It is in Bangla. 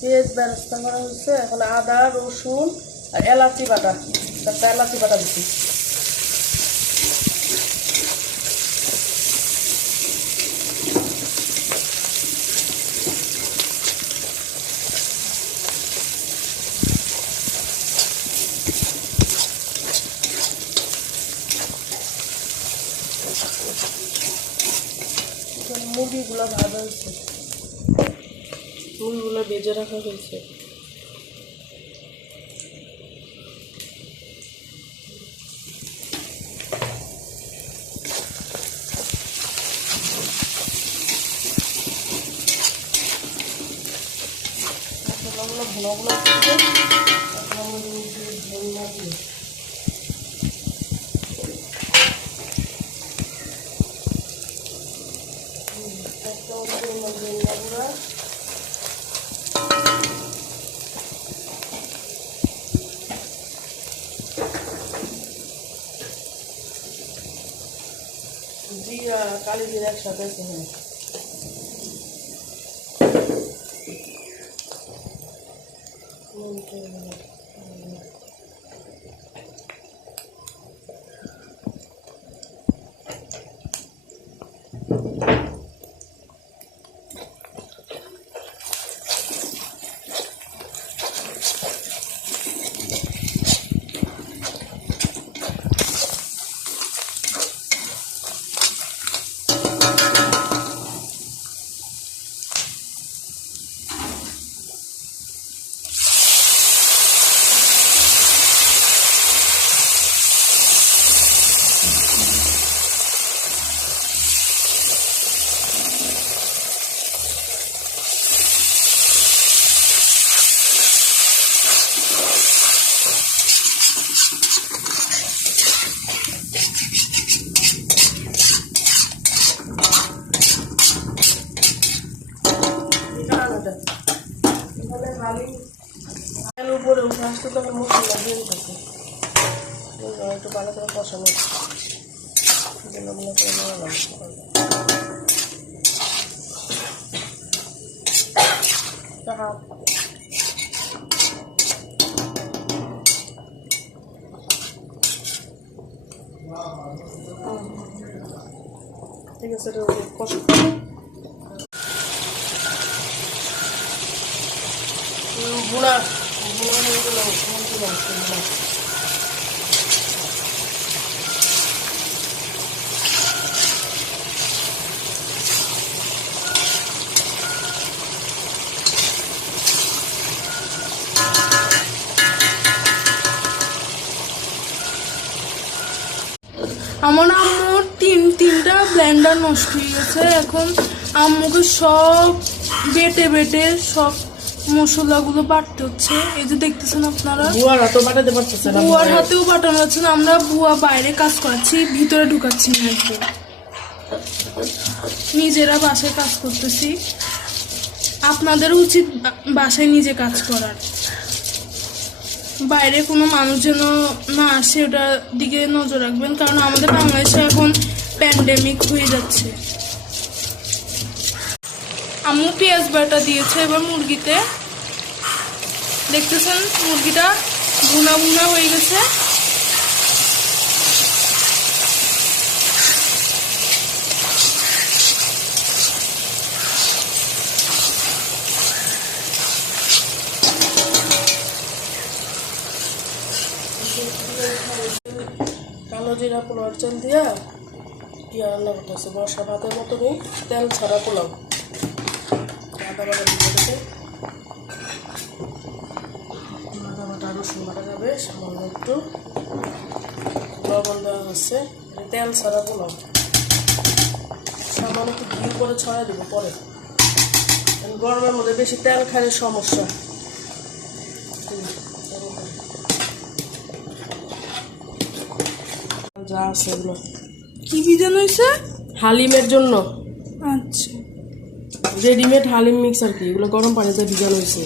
পেঁয়াজ বেরেস্তা করা হয়েছে। এখন আদা রসুন আর এলাচি বাটা, তারপর এলাচি বাটা দিচ্ছি। মুরগিগুলো ভাজা হয়েছে, মুরগিগুলো ভেজে রাখা হয়েছে। মশলাগুলো ভালো ভালো জিরা কালি জিরা একসাথে আছে। উপরে উঠে আসতে তখন মশলা দিয়ে দিতেছে, একটু ভালো করে কষানো ঠিক আছে। কষা বুড়া আমার আম্মুর তিনটা ব্লেন্ডার নষ্ট হয়ে গেছে। এখন আম্মুকে সব বেটে বেটে সব মশলাগুলো বাটতে হচ্ছে। এই যে দেখতেছেন আপনারা, বুয়ার হাতেও বাটাতে পারতেছে না, বুয়ার হাতেও বাটানো হচ্ছে না। আমরা বুয়া বাইরে কাজ করছি, ভিতরে ঢুকাচ্ছি না, একদম নিজেরা বাসায় কাজ করতেছি। আপনাদের উচিত বাসায় নিজে কাজ করার, বাইরে কোনো মানুষ যেন না আসে ওটার দিকে নজর রাখবেন, কারণ আমাদের বাংলাদেশে এখন প্যান্ডেমিক হয়ে যাচ্ছে। আম্মু পেঁয়াজ বাটা দিয়েছে এবার মুরগিতে, দেখতেছেন মুরগিটা ভুনা ভুনা হয়ে গেছে। কালো জিরা পোলাওর চাল দিয়া ইয়া রান্না করতেছে, বর্ষা ভাতের মতনই তেল ছাড়া পোলাও। আদা বাটা দিতে আদা বাটা রসুন বাটা যাবে, সামান্য একটু লবণ দেওয়া হচ্ছে, তেল ছাড়া পোলাও। সামান্য একটু ঘি করে ছড়া দেবো পরে, গরমের মধ্যে বেশি তেল খাইলে সমস্যা। যা আছে এগুলো কি বিজান হয়েছে? হালিমের জন্য। আচ্ছা, রেডিমেড হালিম মিক্স আর কি, এগুলো গরম পানিতে ভিজানো হয়েছে।